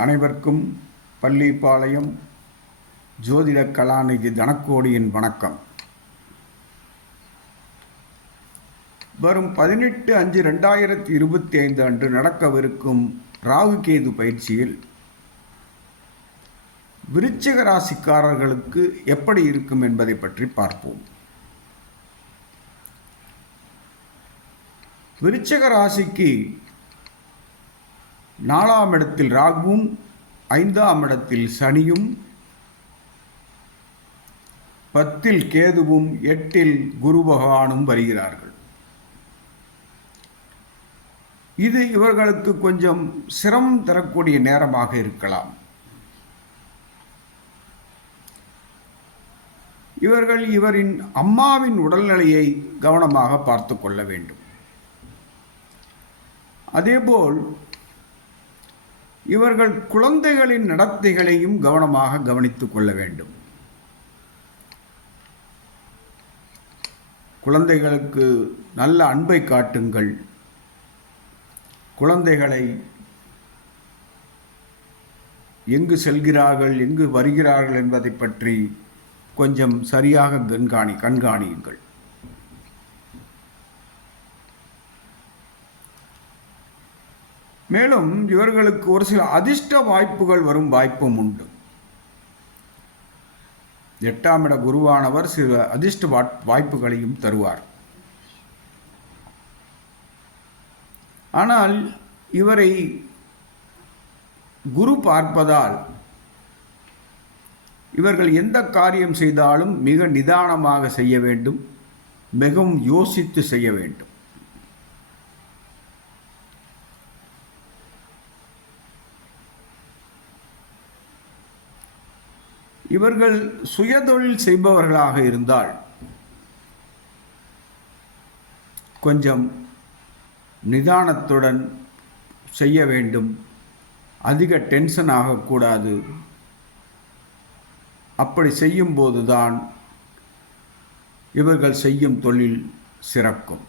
அனைவருக்கும் பள்ளிப்பாளையம் ஜோதிட கலாநிதி தனக்கோடியின் வணக்கம். வரும் பதினெட்டு அஞ்சு ரெண்டாயிரத்தி இருபத்தி ஐந்து அன்று நடக்கவிருக்கும் ராகு கேது பயிற்சியில் விருச்சிக ராசிக்காரர்களுக்கு எப்படி இருக்கும் என்பதை பற்றி பார்ப்போம். விருச்சிக ராசிக்கு நாலாம் இடத்தில் ராகுவும் ஐந்தாம் இடத்தில் சனியும் பத்தில் கேதுவும் எட்டில் குரு பகவானும் வருகிறார்கள். இது இவர்களுக்கு கொஞ்சம் சிரமம் தரக்கூடிய நேரமாக இருக்கலாம். இவர்கள் இவரின் அம்மாவின் உடல்நிலையை கவனமாக பார்த்து கொள்ள வேண்டும். அதேபோல் இவர்கள் குழந்தைகளின் நடத்தைகளையும் கவனமாக கவனித்துக் கொள்ள வேண்டும். குழந்தைகளுக்கு நல்ல அன்பை காட்டுங்கள். குழந்தைகளை எங்கு செல்கிறார்கள் எங்கு வருகிறார்கள் என்பதை பற்றி கொஞ்சம் சரியாக கண்காணி கண்காணியுங்கள். மேலும் இவர்களுக்கு ஒரு சில அதிர்ஷ்ட வாய்ப்புகள் வரும் வாய்ப்பும் உண்டு. எட்டாம் இட குருவானவர் சில அதிர்ஷ்ட வா- வாய்ப்புகளையும் தருவார். ஆனால் இவரை குரு பார்ப்பதால் இவர்கள் எந்த காரியம் செய்தாலும் மிக நிதானமாக செய்ய வேண்டும் மிகவும் யோசித்து செய்ய வேண்டும். இவர்கள் சுயதொழில் செய்பவர்களாக இருந்தால் கொஞ்சம் நிதானத்துடன் செய்ய வேண்டும். அதிக டென்ஷன் ஆகக்கூடாது. அப்படி செய்யும்போது தான் இவர்கள் செய்யும் தொழில் சிறக்கும்.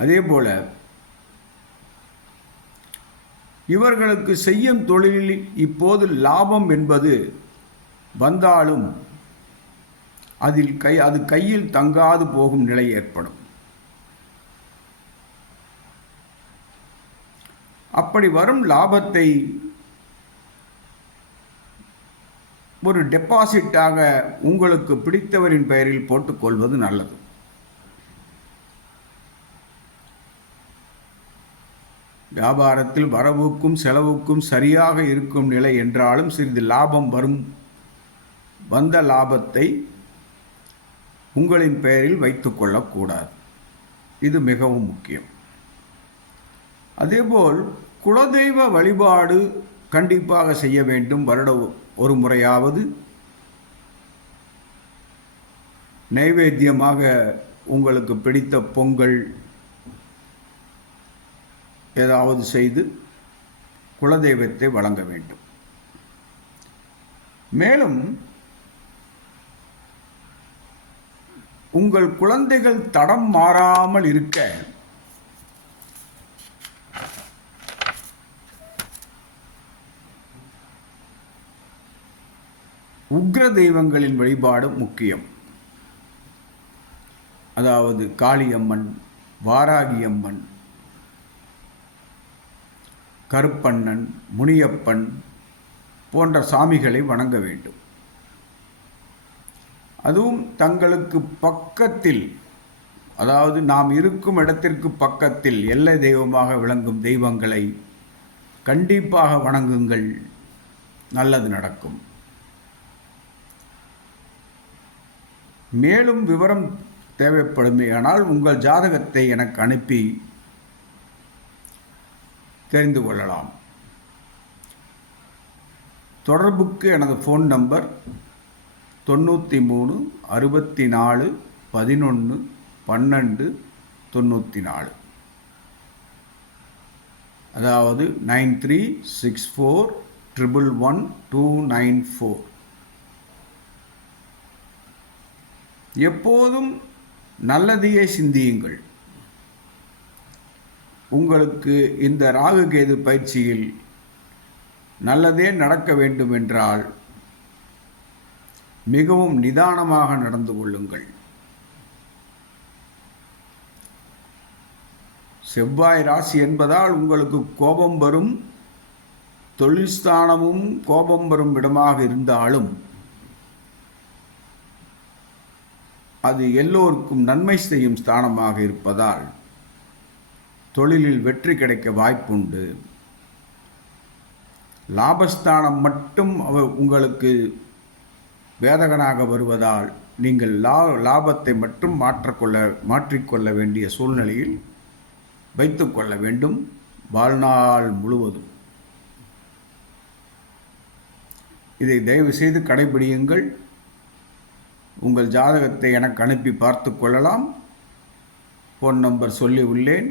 அதே போல் இவர்களுக்கு செய்யும் தொழிலில் இப்போது லாபம் என்பது வந்தாலும் அதில் கை அது கையில் தங்காது போகும் நிலை ஏற்படும். அப்படி வரும் லாபத்தை ஒரு டெபாசிட்டாக உங்களுக்கு பிடித்தவரின் பெயரில் போட்டுக்கொள்வது நல்லது. வியாபாரத்தில் வரவுக்கும் செலவுக்கும் சரியாக இருக்கும் நிலை என்றாலும் சிறிது லாபம் வரும். வந்த லாபத்தை உங்களின் பெயரில் வைத்துக்கொள்ளக்கூடாது இது மிகவும் முக்கியம். அதேபோல் குலதெய்வ வழிபாடு கண்டிப்பாக செய்ய வேண்டும். வருட ஒரு முறையாவது. நைவேத்தியமாக உங்களுக்கு பிடித்த பொங்கல் ஏதாவது செய்து குலதெய்வத்தை வழங்க வேண்டும். மேலும் உங்கள் குழந்தைகள் தடம் மாறாமல் இருக்க உக்ர தெய்வங்களின் வழிபாடு முக்கியம். அதாவது காளியம்மன் வாராகியம்மன் கருப்பண்ணன் முனியப்பன் போன்ற சாமிகளை வணங்க வேண்டும். அதுவும் தங்களுக்கு பக்கத்தில் அதாவது நாம் இருக்கும் இடத்திற்கு பக்கத்தில் எல்லை தெய்வமாக விளங்கும் தெய்வங்களை கண்டிப்பாக வணங்குங்கள். நல்லது நடக்கும். மேலும் விவரம் தேவைப்படுமேயானால் உங்கள் ஜாதகத்தை எனக்கு அனுப்பி தெரிந்து கொள்ளலாம். தொடர்புக்கு எனது ஃபோன் நம்பர் தொண்ணூற்றி மூணு அறுபத்தி நாலு பதினொன்று பன்னெண்டு தொண்ணூற்றி நாலு அதாவது nine three six four triple one two nine four. எப்போதும் நல்லதையே சிந்தியுங்கள். உங்களுக்கு இந்த ராகு கேது பயிற்சியில் நல்லதே நடக்க வேண்டும் என்றால் மிகவும் நிதானமாக நடந்து கொள்ளுங்கள். செவ்வாய் ராசி என்பதால் உங்களுக்கு கோபம் வரும் தொழில் ஸ்தானமும் கோபம் வரும் இடமாக இருந்தாலும் அது எல்லோருக்கும் நன்மை செய்யும் ஸ்தானமாக இருப்பதால் தொழிலில் வெற்றி கிடைக்க வாய்ப்புண்டு. லாபஸ்தானம் மட்டும் உங்களுக்கு வேதகனாக வருவதால் நீங்கள் லா லாபத்தை மட்டும் மாற்றக்கொள்ள மாற்றிக்கொள்ள வேண்டிய சூழ்நிலையில் வைத்துக்கொள்ள வேண்டும். வாழ்நாள் முழுவதும். இதை தயவு செய்து கடைபிடியுங்கள். உங்கள் ஜாதகத்தை எனக்கு அனுப்பி பார்த்து கொள்ளலாம். ஃபோன் நம்பர் சொல்லி உள்ளேன்.